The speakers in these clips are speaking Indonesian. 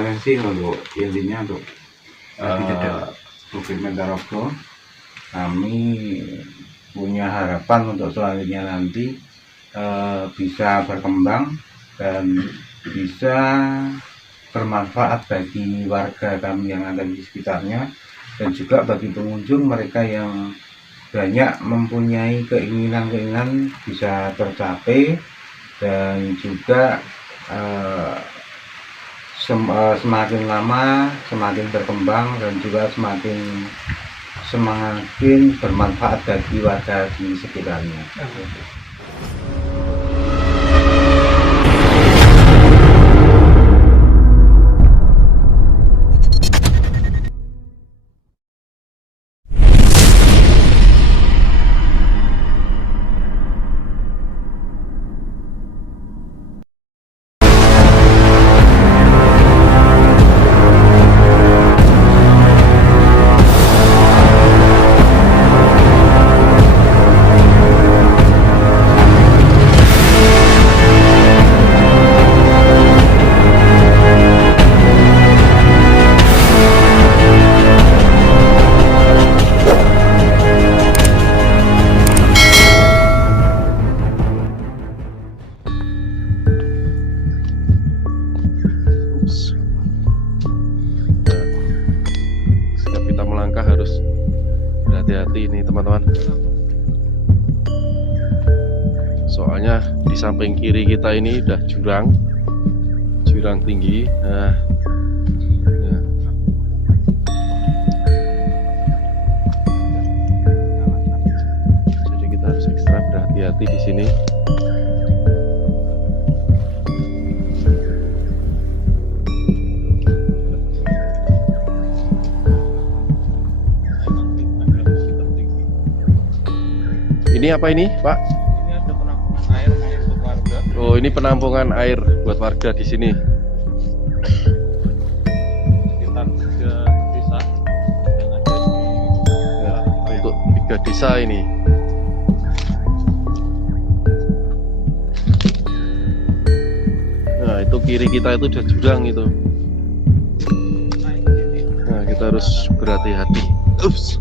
sekalian sih untuk intinya untuk Bukit Mentarogo, kami punya harapan untuk selanjutnya nanti bisa berkembang dan bisa bermanfaat bagi warga kami yang ada di sekitarnya, dan juga bagi pengunjung, mereka yang banyak mempunyai keinginan bisa tercapai, dan juga semakin lama semakin berkembang dan juga semakin bermanfaat bagi warga di sekitarnya. Setiap kita melangkah harus berhati-hati ini teman-teman, soalnya di samping kiri kita ini udah jurang tinggi. Nah, jadi kita harus ekstra berhati-hati di sini. Ini apa ini, Pak? Ini ada penampungan air untuk warga. Oh, ini penampungan air buat warga di sini. Sekitar 3 desa yang ada di daerah Untuk 3 desa ini. Nah, itu kiri kita itu udah jurang itu. Nah, kita harus berhati-hati. Ups.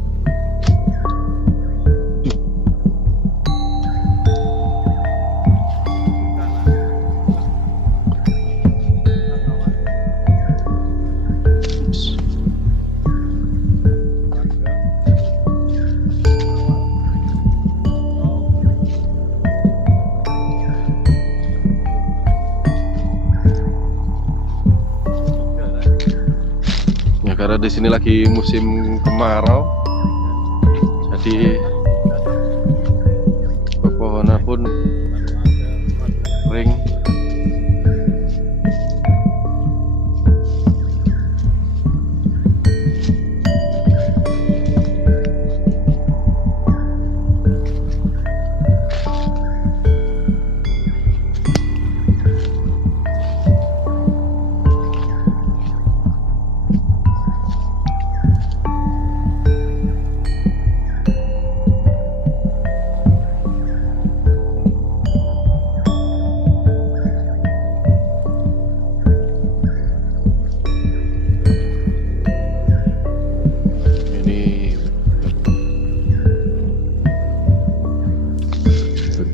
Karena di sini lagi musim kemarau, jadi pepohonan pun kering.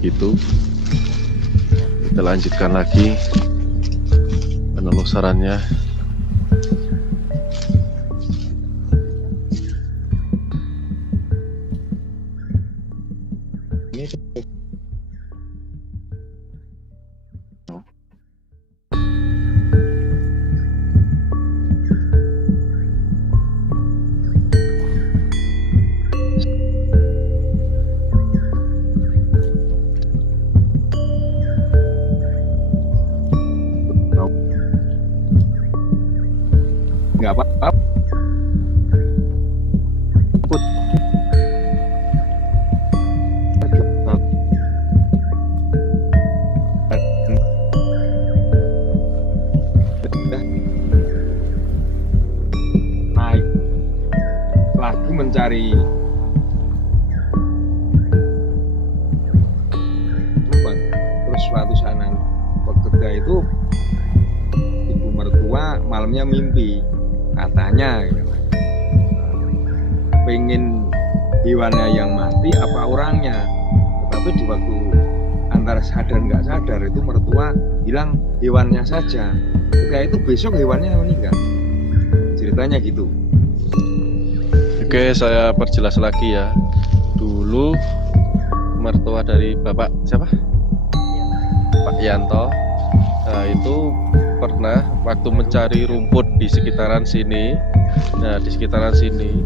Begitu, kita lanjutkan lagi penelusurannya. Nggak apa-apa. naik lagi mencari tempat. Terus suatu saat ketika itu ibu mertua malah malamnya mimpi katanya pengen hewannya yang mati apa orangnya, tetapi di waktu antara sadar nggak sadar itu mertua bilang hewannya saja. Ketika itu besok hewannya meninggal. Ceritanya gitu. Oke, saya perjelas lagi ya. Dulu mertua dari Bapak siapa? Pak Yanto. Nah, itu pernah waktu mencari rumput di sekitaran sini. Nah, di sekitaran sini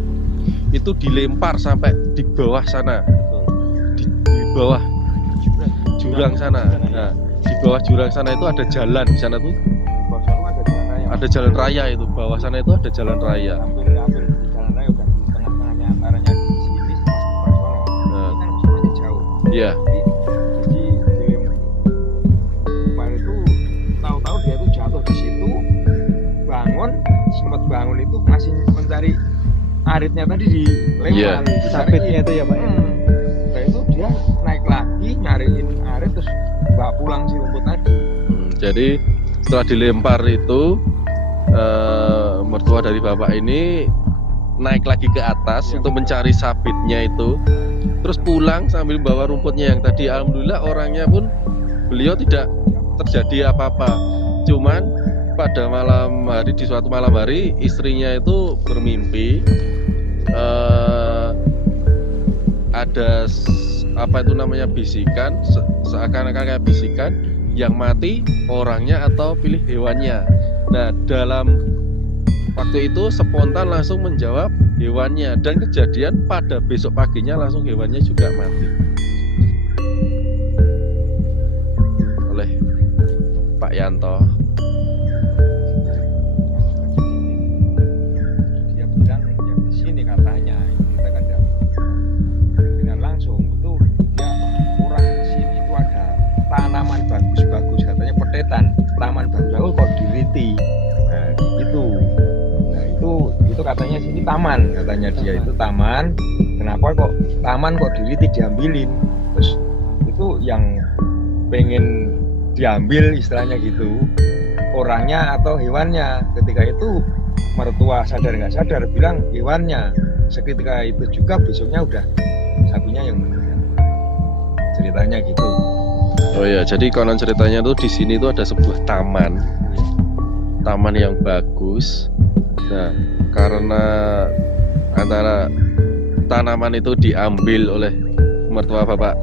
itu dilempar sampai di bawah sana. Di bawah jurang sana. Nah, di bawah jurang sana itu ada jalan. Di sana tuh ada jalan raya itu. Bawah sana itu ada jalan raya. Hampir di jalan raya udah di tengah-tengahnya antaranya di sini sama Sono. Ini kan semuanya jauh. Iya. Jadi kemarin itu tahu-tahu dia tuh jatuh di situ, bangun, sempat bangun itu masih mencari aritnya tadi dilempar. Iya. Sabitnya itu ya Pak ya? Setelah itu dia naik lagi nyariin arit terus bawa pulang si rumput tadi. Jadi setelah dilempar itu mertua dari bapak ini naik lagi ke atas untuk mencari sabitnya itu, terus pulang sambil bawa rumputnya yang tadi. Alhamdulillah orangnya pun beliau tidak terjadi apa-apa, cuman pada malam hari, di suatu malam hari istrinya itu bermimpi ada apa itu namanya bisikan, seakan-akan kayak bisikan, yang mati orangnya atau pilih hewannya. Nah, dalam waktu itu spontan langsung menjawab hewannya, dan kejadian pada besok paginya langsung hewannya juga mati oleh Pak Yanto. Dia bilang ya di sini katanya, kita kan tidak dengar langsung. Itu dia orang sini itu ada tanaman bagus-bagus, katanya petetan, taman bagus-bagus kok diriti. Nah, itu. Nah, itu katanya sini taman, katanya dia itu taman. Kenapa kok taman kok diriti diambilin? Terus itu yang pengen diambil istilahnya gitu, orangnya atau hewannya. Ketika itu mertua sadar nggak sadar bilang hewannya. Seketika itu juga besoknya udah sapinya yang meninggal. Ceritanya gitu. Oh ya, jadi konon ceritanya tuh di sini tuh ada sebuah taman yang bagus. Nah, karena antara tanaman itu diambil oleh mertua Pak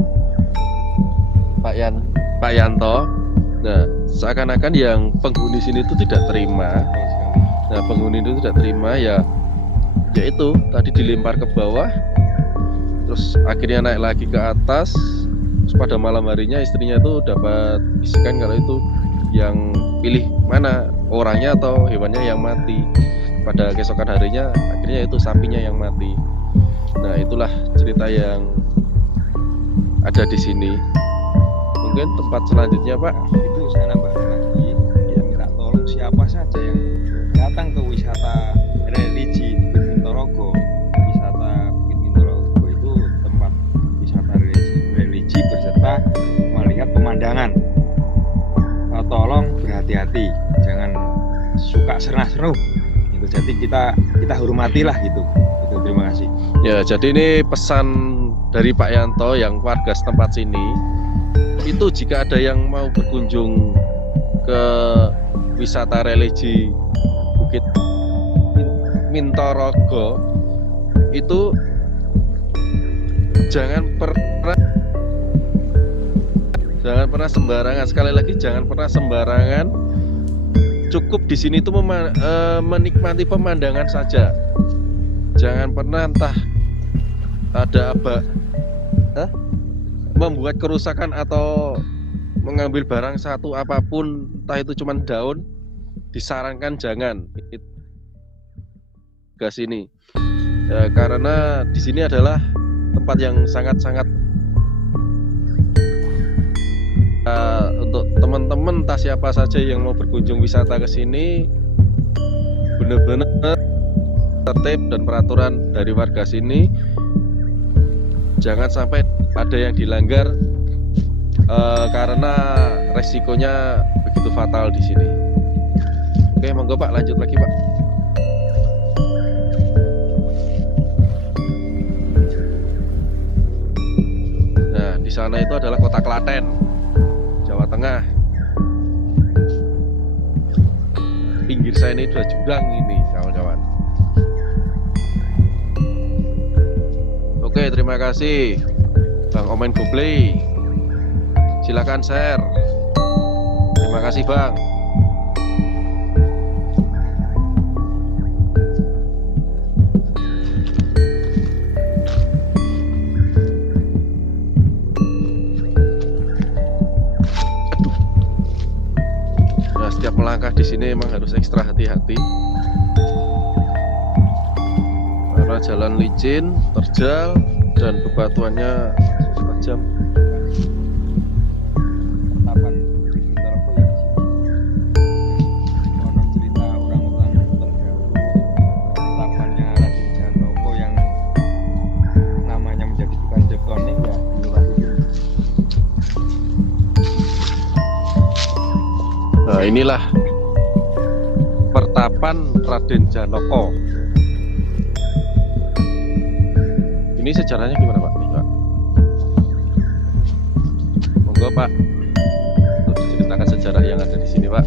Yanto. Nah, seakan-akan yang penghuni sini itu tidak terima. Nah, penghuni itu tidak terima ya itu tadi dilempar ke bawah, terus akhirnya naik lagi ke atas. Terus pada malam harinya istrinya itu dapat bisikan kalau itu yang pilih mana, orangnya atau hewannya yang mati. Pada keesokan harinya akhirnya itu sapinya yang mati. Nah, itulah cerita yang ada di sini. Mungkin tempat selanjutnya Pak. Itu saya nambah lagi, ya minta tolong siapa saja yang datang ke wisata religi di Bukit Mintorogo. Wisata Bukit Mintorogo itu tempat wisata religi beserta melihat pemandangan. Tolong berhati-hati, jangan suka seru-seru. Gitu. Jadi kita hormatilah gitu. Itu terima kasih. Ya, jadi ini pesan dari Pak Yanto yang warga setempat sini. Itu jika ada yang mau berkunjung ke wisata religi Bukit Mintorogo, itu jangan pernah sembarangan. Sekali lagi, jangan pernah sembarangan. Cukup di sini itu menikmati pemandangan saja. Jangan pernah entah ada membuat kerusakan atau mengambil barang satu apapun, entah itu cuma daun, disarankan jangan ke sini. Ya, karena di sini adalah tempat yang sangat-sangat untuk teman-teman entah siapa saja yang mau berkunjung wisata ke sini, benar-benar tertib dan peraturan dari warga sini. Jangan sampai ada yang dilanggar karena resikonya begitu fatal di sini. Oke, monggo Pak, lanjut lagi Pak. Nah, di sana itu adalah kota Klaten, Jawa Tengah. Pinggir saya ini udah jurang ini, kawan-kawan. Oke, terima kasih Bang Omen Goplay. Silakan share. Terima kasih Bang. Nah, setiap melangkah di sini emang harus ekstra hati-hati. Karena jalan licin, terjal, dan bebatuannya tajam. Tapan sebentar apa ya di sini. Ono cerita orang-orang terdahulu tapannya Raden Janoko yang namanya menjadi tukang jektoning ya di Lurah ini. Nah, inilah pertapan Raden Janoko. Ini sejarahnya gimana Pak? Nih, Pak. Monggo Pak, untuk diceritakan sejarah yang ada di sini Pak.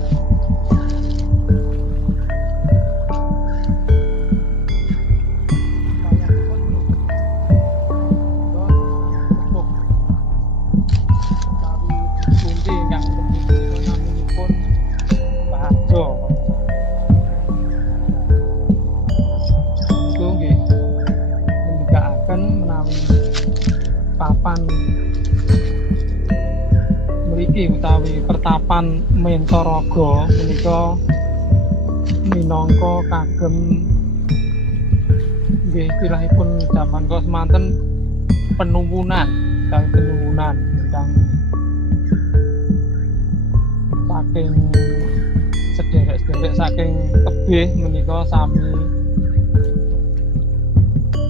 Papan mriki utawi pertapan Mentaraga menika minangka kagem nggih istilahipun jaman kala semanten penuwunan ingkang saking sederek-sederek saking tebih menika sami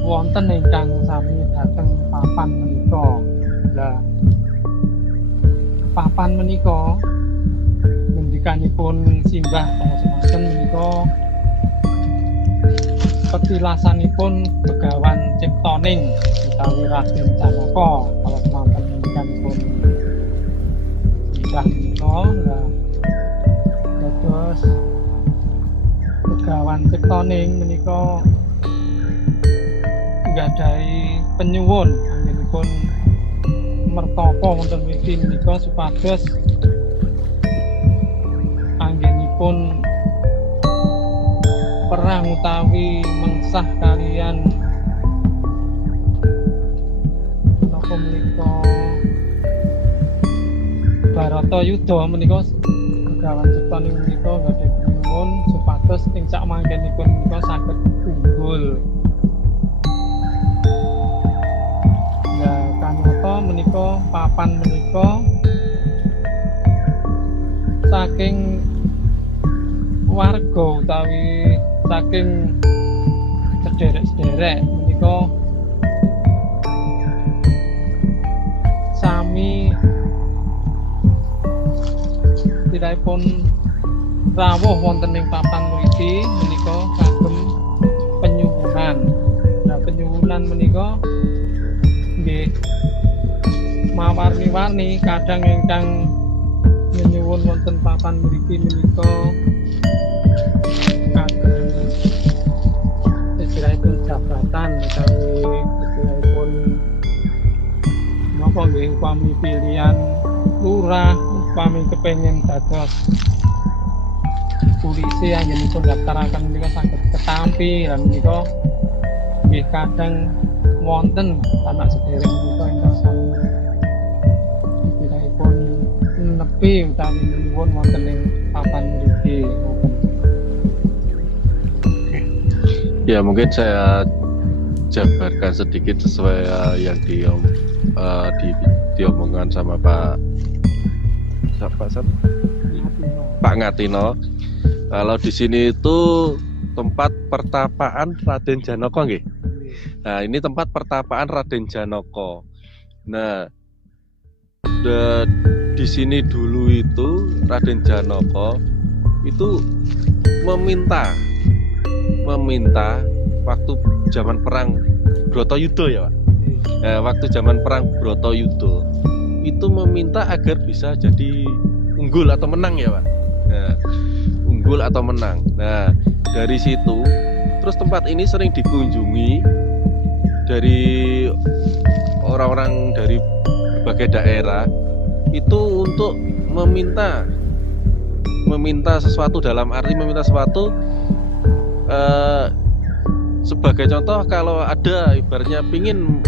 wonten ingkang sami dhateng papan menika. Lah papan menika ngendikanipun simbah pangapunten menika petilasanipun Begawan Ciptoning utawi Raden Janaka kalau semanten ngendikanipun simbah menika. Lah dados Begawan Ciptoning menika gadhahi penyuwun anggenipun mertapa wonten mriki menika supados anggenipun perang utawi mengsah kaliyan menapa menika Baratayuda menika Begawan Ciptoning menika gadhahi penyuwun supados ing sakmangkenipun menika saged unggul. Menika papan menika saking warga utawi saking sederek-sederek menika sami tidakipun rawuh wonten ing papan mriki menika kagem penyuwunan. Nah, penyuwunan menika nggih mawarni-warni, kadang ingkang nyuwun wonten papan mriki menika kagem istilahipun jabatan utawi istilahipun napa nggih upami pilihan lurah, upami kepengin dados polisi anggenipun daftaraken menika saged ketampi lan menika nggih kadang wonten anak sederek menika ingkang sami nepi utawi nyuwun wonten ing papan mriki. Ya, mungkin saya jabarkan sedikit sesuai yang diomongkan sama Pak Ngatino. Kalau di sini itu tempat pertapaan Raden Janaka nggih. Nah, ini tempat pertapaan Raden Janaka. Nah, di sini dulu itu Raden Janaka itu meminta waktu zaman perang Bratayuda ya Pak. Nah, waktu zaman perang Bratayuda itu meminta agar bisa jadi unggul atau menang ya Pak. Nah, unggul atau menang. Nah, dari situ terus tempat ini sering dikunjungi dari orang-orang dari berbagai daerah itu untuk meminta sesuatu, dalam arti meminta sesuatu sebagai contoh, kalau ada ibaratnya pingin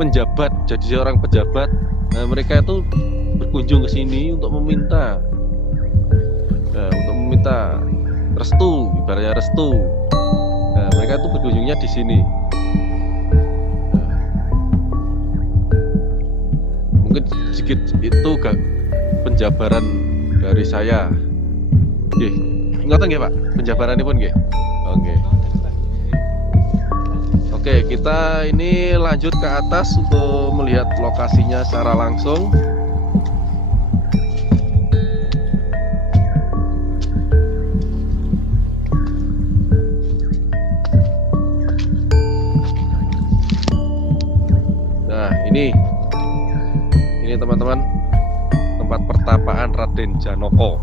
menjabat jadi seorang pejabat, nah, mereka itu berkunjung ke sini untuk meminta restu, ibaratnya restu. Nah, mereka itu berkunjungnya di sini. Mungkin sedikit itu gak penjabaran dari saya. Nggih, ngoten nggih Pak, penjabaranipun nggih. Oke, kita ini lanjut ke atas untuk melihat lokasinya secara langsung. Nah, ini teman-teman, tempat pertapaan Raden Janaka.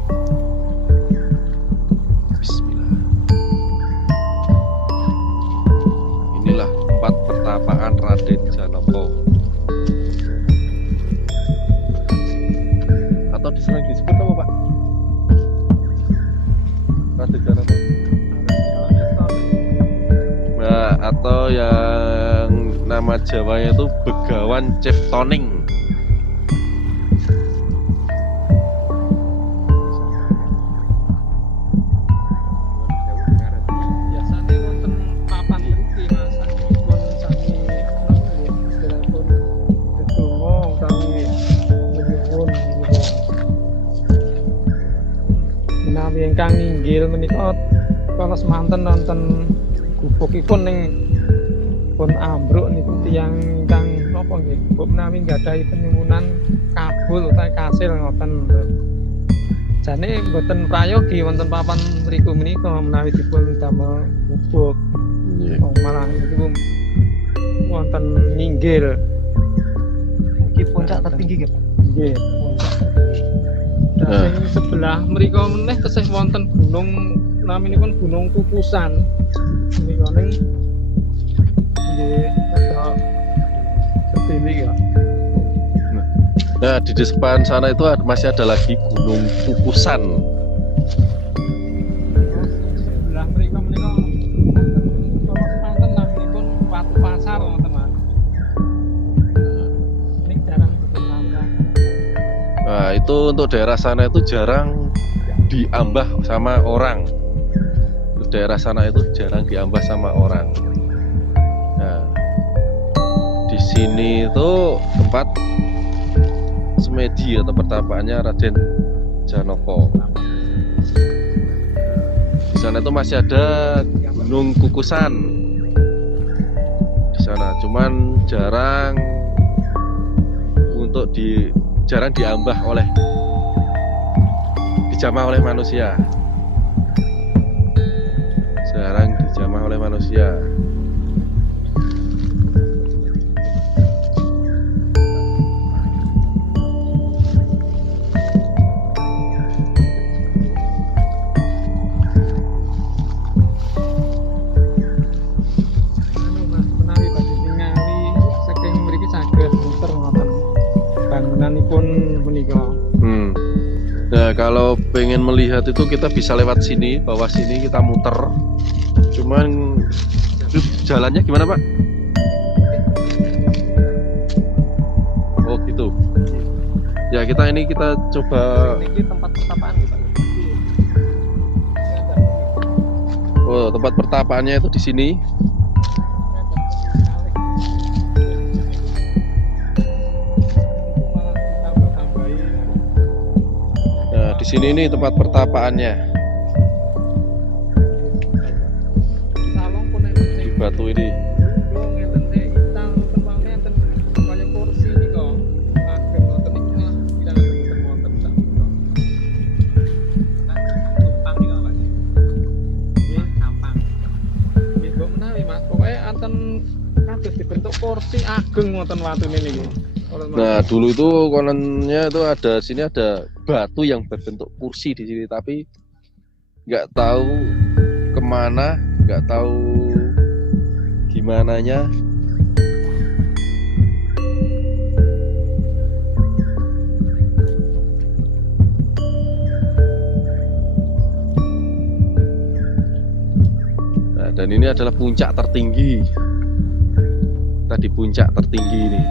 Bismillah. Inilah tempat pertapaan Raden Janaka. Atau sering disebut apa Pak? Raden Janaka. Nah, atau yang nama Jawanya itu Begawan Ciptoning. Ingkang ninggil menika kalau semanten nonton gubukipun ning pun ambruk niku tiyang ingkang napa nggih mbok menawi nggadahi penyuwunan kabul utawi kasil ngoten. Jane mboten prayogi wonten papan mriku menika menawi dipun damel gubuk. Malah niku wonten ninggil. Iki puncak tertinggi nggih Pak. Nggih. Sing sebelah mriko meneh tesih wonten gunung naminipun Gunung Kukusan. Menika ning nggih rada sedhili ya. Nah, di depan sana itu masih ada lagi Gunung Kukusan. Sebelah mriko menika wonten naminipun Watu Pasar wonten Mas. Ning jarang ditemukan. Nah, itu untuk daerah sana itu jarang diambah sama orang. Daerah sana itu jarang diambah sama orang. Nah, di sini itu tempat semedi atau pertapaannya Raden Janaka. Di sana itu masih ada Gunung Kukusan. Di sana, cuman jarang diambah dijamah oleh manusia. Jarang dijamah oleh manusia. Menawi badhe ningali saking mriki saged muter ngoten bangunanipun menika. Nah, kalau pengen melihat itu kita bisa lewat sini, bawah sini kita muter. Cuman jalannya gimana Pak? Oh gitu. Ya kita coba. Ini tempat pertapaan nggih Pak. Oh, tempat pertapaannya itu di sini. Nah, di sini ini tempat pertapaannya. Di batu ini. ngoten kados dibentuk kursi ageng ngoten watune niki. Nah, dulu itu kononnya itu ada sini ada batu yang berbentuk kursi di sini, tapi nggak tahu kemana, nggak tahu gimananya. Nah, dan ini adalah puncak tertinggi. Tadi puncak tertinggi ini.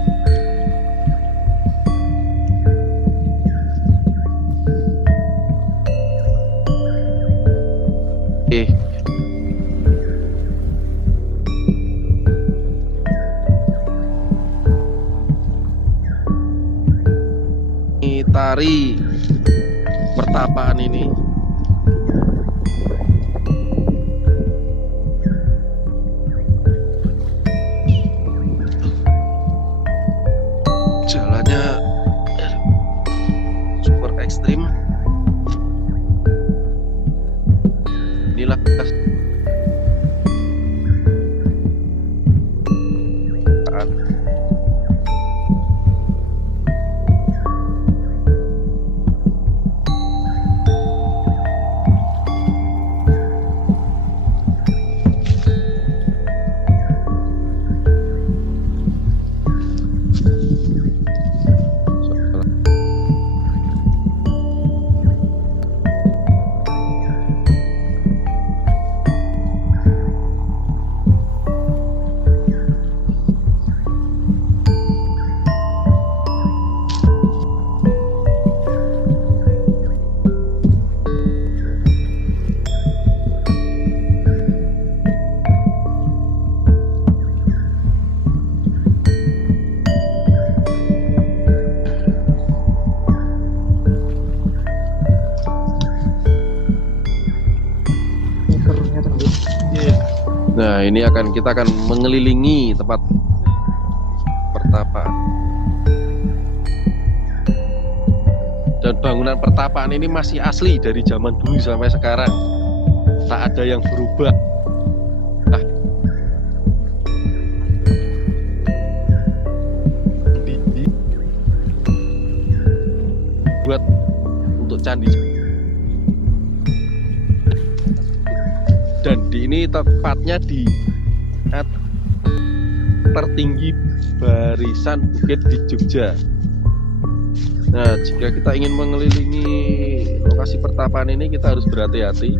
Ini tari pertapaan ini. Jalannya super ekstrim. Inilah Nah, ini kita akan mengelilingi tempat pertapaan. Dan bangunan pertapaan ini masih asli dari zaman dulu sampai sekarang. Tak ada yang berubah. Nah, buat untuk candi. Dan ini tepatnya di tertinggi barisan bukit di Jogja. Nah, jika kita ingin mengelilingi lokasi pertapaan ini, kita harus berhati-hati.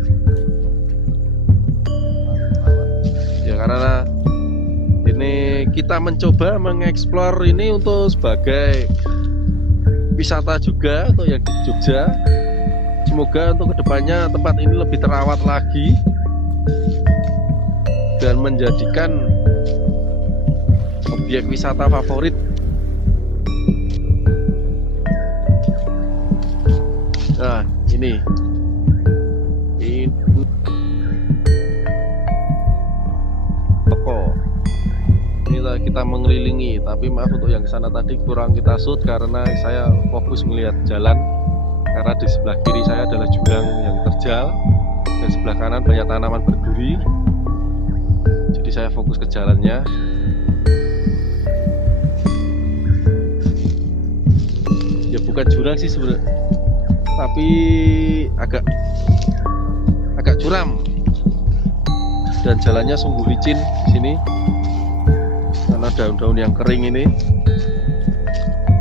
Ya, karena ini kita mencoba mengeksplor ini untuk sebagai wisata juga untuk yang di Jogja. Semoga untuk kedepannya tempat ini lebih terawat lagi dan menjadikan objek wisata favorit. Nah, ini toko. Ini kita mengelilingi, tapi maaf untuk yang sana tadi kurang kita shoot karena saya fokus melihat jalan. Karena di sebelah kiri saya adalah jurang yang terjal dan sebelah kanan banyak tanaman berduri. Jadi saya fokus ke jalannya. Ya bukan jurang sih sebenarnya, tapi agak curam dan jalannya sungguh licin di sini karena daun-daun yang kering ini.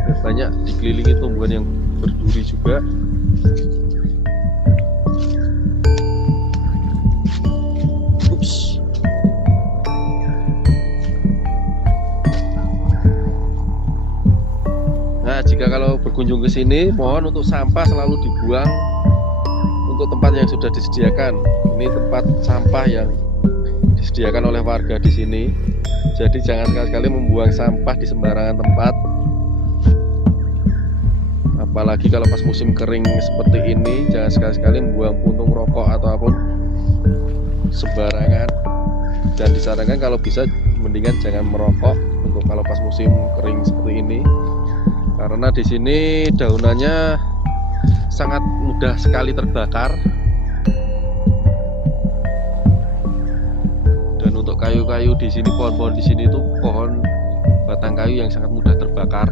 Dan banyak dikelilingi tumbuhan yang berduri juga. Nah, jika kalau berkunjung ke sini, mohon untuk sampah selalu dibuang untuk tempat yang sudah disediakan. Ini tempat sampah yang disediakan oleh warga di sini. Jadi jangan sekali-kali membuang sampah di sembarangan tempat. Apalagi kalau pas musim kering seperti ini, jangan sekali-kali membuang puntung rokok atau apapun sembarangan. Dan disarankan kalau bisa mendingan jangan merokok untuk kalau pas musim kering seperti ini. Karena di sini daunannya sangat mudah sekali terbakar. Dan untuk kayu-kayu di sini, pohon-pohon di sini itu pohon batang kayu yang sangat mudah terbakar.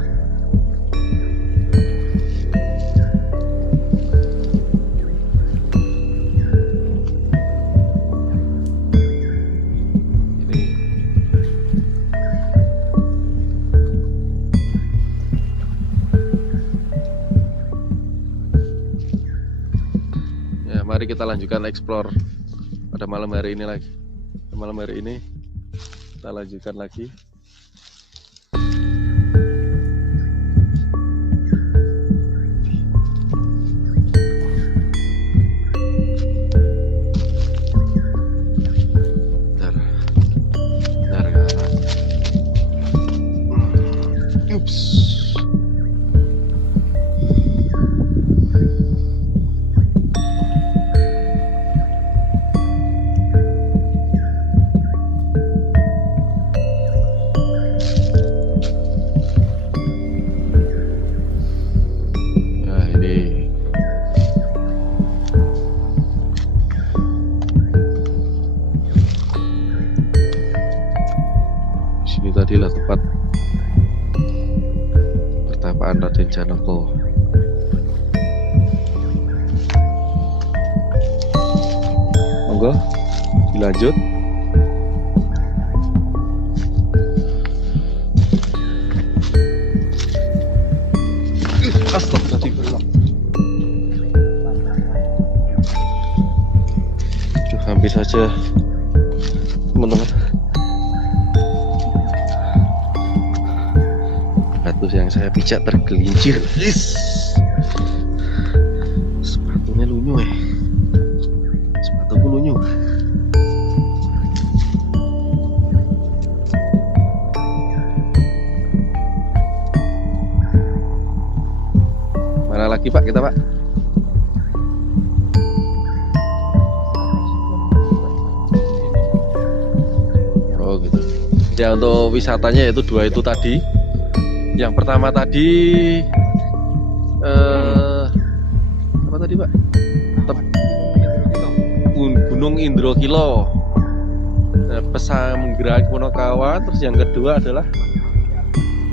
Ini ya, mari kita lanjutkan explore pada malam hari ini lagi. Malam hari ini kita lanjutkan lagi. Bentar. Bentar, kawan. Ups. Nah, ini di sini tadilah tempat pertapaan Raden Janaka. Monggo dilanjut. Astagfirullah. Aduh, hampir saja teman-teman. Batu yang saya pijak tergelincir. Sepatunya lunyu sepatuku lunyu. Mana lagi Pak kita Pak? Oh gitu. Ya untuk wisatanya yaitu dua itu tadi. Yang pertama tadi apa tadi Pak? Gunung Indrokilo, Pesanggerahan Ponokawan. Terus yang kedua adalah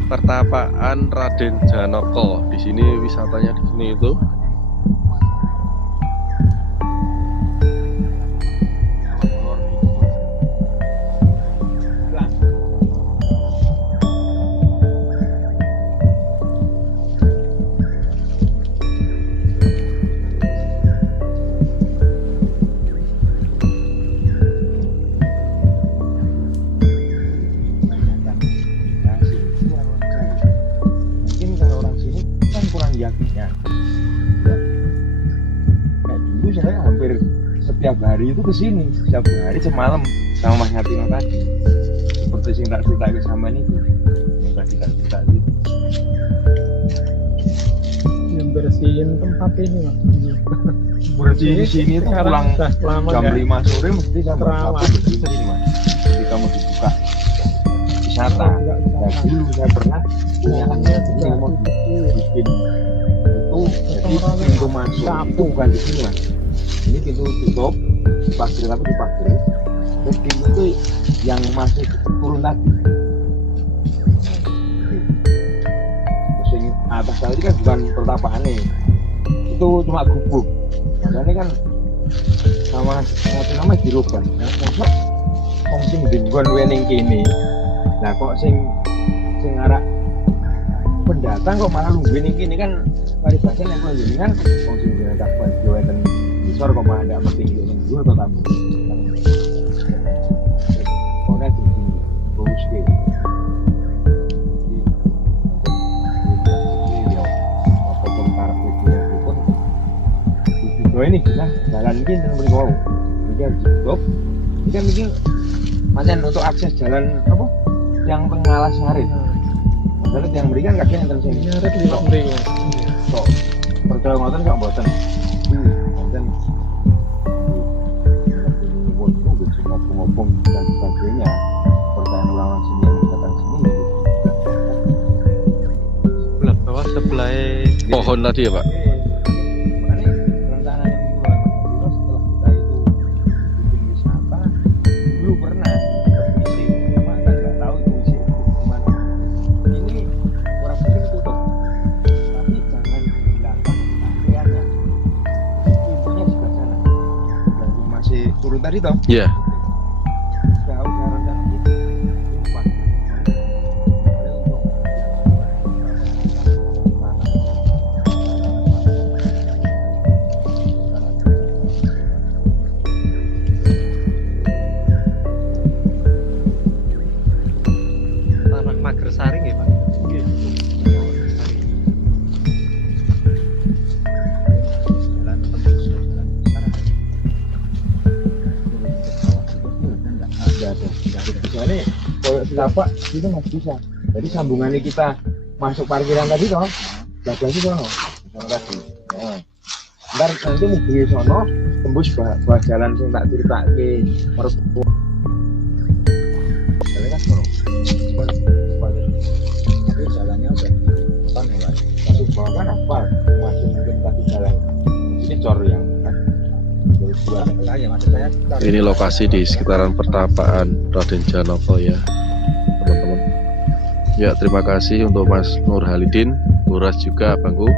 pertapaan Raden Janaka. Di sini wisatanya di sini itu. Mungkin kalau orang sini kan kurang yakinnya. Kayak dulu saya hampir setiap hari itu kesini, setiap hari semalam sama Mas Ngatino tadi. Seperti yang tak cerita ke sama itu, tadi tak cerita gitu. Yang bersihin tempat ini Mas. Bersih di sini tuh Sekarang pulang udah lama jam nggak 5 sore mesti jam terawat. 1 bersih sini Mas. Jadi kamu dibuka wisata. Nah, dulu saya pernah punya Jalannya ini juga mau ditutup. bikin itu, jadi pintu masuk itu bukan di sini Mas. Ini pintu tutup, dipagar tapi dipagar. Terus pintu itu yang masih turun tadi. Terus yang atas tadi kan bukan pertapaan nih, itu cuma gubuk. Makanya kan sama nama dirubah. Nah, kok wong sing dinggon wening kene. Lah kok sing arah pendatang kok malah lungguh ning kene kan paribasan yang koyo kan wong sing dene kapan yo enten isor kok malah ndak mesti ning dhuwur to tamu. Ora di terus ke. Oh ini nah jalan ini dan berikau ini harus ditutup ini kan mungkin macam untuk akses jalan apa yang pengalas ngarit jalan yang berikan kakek yang terus ini Nyaret liwat mriko. so percaya ngoten gak boten ngoten ngomong dan sebagainya percayaan orang sini yang datang sini Sebelah bawah sebelah Pohon tadi ya Pak. makanya rencana yang dulu setelah kita itu bikin wisata dulu pernah tadi toh. Iya. Udah rencana gitu. Lupa. Ada untuk Tanah Magersari nggih, Pak. jalan tembus, jalan besar. Nggak ada. Soalnya kalau setapak itu masih bisa. Jadi sambungannya kita masuk parkiran tadi toh, belakang itu sono tadi. Nah, ntar nanti mobil sono tembus buat jalan sing tak ceritake Mergo. Jalan kan sono. Tapi jalannya udah depan ya, Pak. Masuk bawah kan apa? Masih mungkin tadi jalan. Ini cor yang kan. Ya, maksud saya Ini lokasi di sekitaran pertapaan Raden Janoko ya, teman-teman. Ya, terima kasih untuk Mas Nur Halidin, Luras juga, Bangku.